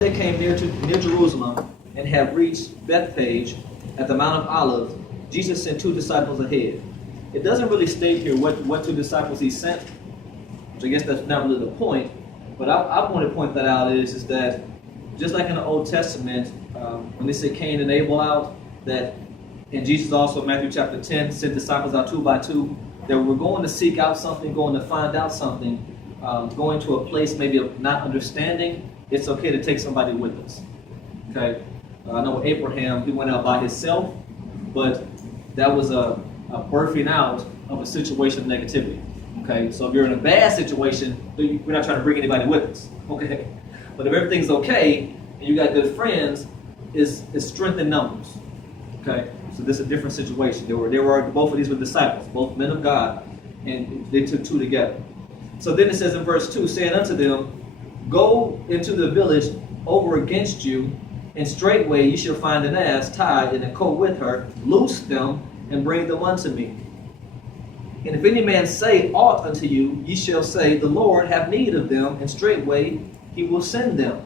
They came near Jerusalem and had reached Bethphage at the Mount of Olives, Jesus sent two disciples ahead. It doesn't really state here what two disciples he sent, which I guess that's not really the point. But I want to point that out is that just like in the Old Testament, when they said Cain and Abel out, that and Jesus also in Matthew chapter 10 sent disciples out two by two, that we're going to seek out something, going to find out something, going to a place maybe of not understanding. It's okay to take somebody with us. Okay, I know Abraham, he went out by himself, but that was a birthing out of a situation of negativity. Okay, so if you're in a bad situation, we're not trying to bring anybody with us. Okay, but if everything's okay and you got good friends, is strength in numbers. Okay, so this is a different situation. There were both of these were disciples, both men of God, and they took two together. So then it says in verse 2, saying unto them, go into the village over against you, and straightway ye shall find an ass tied and a colt with her. Loose them and bring them unto me. And if any man say aught unto you, ye shall say, the Lord have need of them, and straightway he will send them.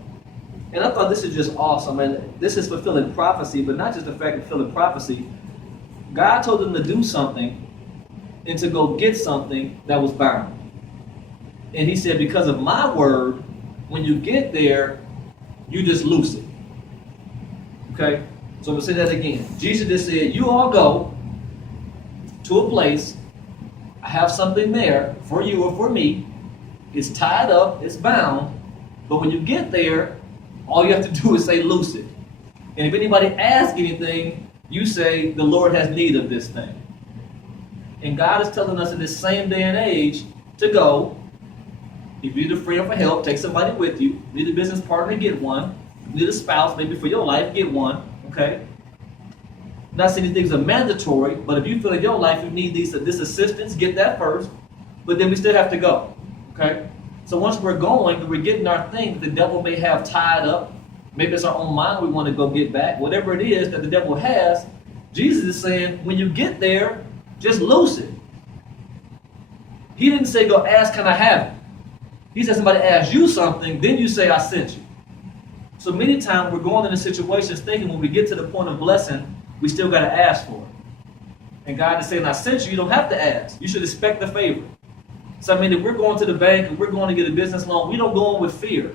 And I thought this is just awesome. And this is fulfilling prophecy, but not just the fact of fulfilling prophecy. God told them to do something and to go get something that was bound. And he said, because of my word, when you get there, you just loose it. Okay? So I'm going to say that again. Jesus just said, you all go to a place. I have something there for you or for me. It's tied up. It's bound. But when you get there, all you have to do is say loose it. And if anybody asks anything, you say the Lord has need of this thing. And God is telling us in this same day and age to go. If you need a friend for help, take somebody with you. Need a business partner, get one. Need a spouse, maybe for your life, get one. Okay? Not saying these things are mandatory, but if you feel in your life you need this assistance, get that first. But then we still have to go. Okay? So once we're going, we're getting our thing that the devil may have tied up. Maybe it's our own mind we want to go get back. Whatever it is that the devil has, Jesus is saying, when you get there, just loose it. He didn't say, go ask, can I have it? He said somebody asks you something, then you say, I sent you. So many times we're going into situations thinking when we get to the point of blessing, we still got to ask for it. And God is saying, I sent you, you don't have to ask. You should expect the favor. So I mean, if we're going to the bank and we're going to get a business loan, we don't go in with fear.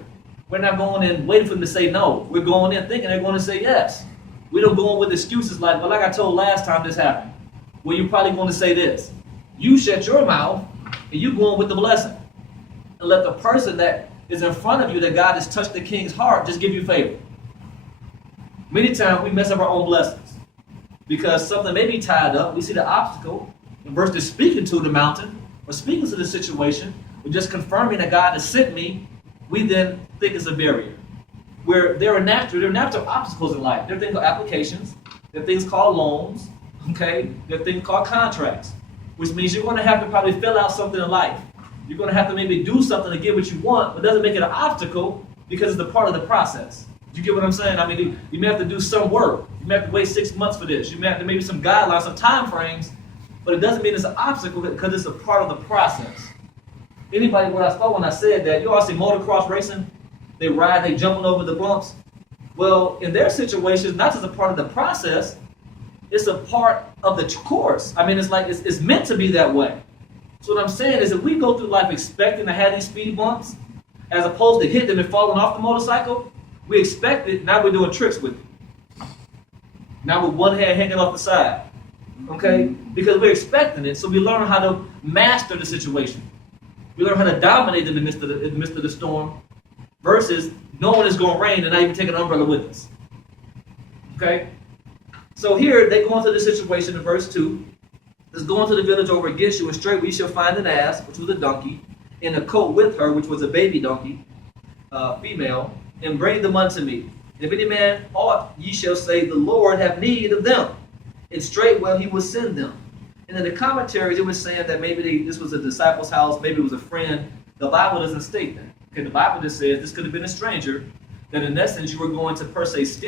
We're not going in waiting for them to say no. We're going in thinking they're going to say yes. We don't go in with excuses like, well, like I told last time this happened. Well, you're probably going to say this. You shut your mouth and you go in with the blessing. And let the person that is in front of you that God has touched the king's heart just give you favor. Many times we mess up our own blessings because something may be tied up. We see the obstacle and versus speaking to the mountain or speaking to the situation or just confirming that God has sent me, we then think it's a barrier. Where there are natural obstacles in life. There are things called applications. There are things called loans. Okay? There are things called contracts, which means you're going to have to probably fill out something in life. You're going to have to maybe do something to get what you want, but it doesn't make it an obstacle because it's a part of the process. Do you get what I'm saying? I mean, you may have to do some work. You may have to wait 6 months for this. You may have to maybe some guidelines, some time frames, but it doesn't mean it's an obstacle because it's a part of the process. Anybody, what I saw when I said that, you all see motocross racing, they ride, they jumping over the bumps. Well, in their situations, not just a part of the process, it's a part of the course. I mean, it's like it's meant to be that way. So what I'm saying is if we go through life expecting to have these speed bumps, as opposed to hit them and falling off the motorcycle, we expect it, now we're doing tricks with it. Now with one hand hanging off the side. Okay? Because we're expecting it, so we learn how to master the situation. We learn how to dominate in the midst of the storm versus knowing it's going to rain and not even taking an umbrella with us. Okay? So here, they go into the situation in verse 2. Let's go into the village over against you, and straightway you shall find an ass, which was a donkey, and a colt with her, which was a baby donkey, female, and bring them unto me. If any man ought, ye shall say, the Lord have need of them, and straightway he will send them. And in the commentaries, it was saying that maybe this was a disciple's house, maybe it was a friend. The Bible doesn't state that. Okay, the Bible just says this could have been a stranger, that in essence you were going to per se steal.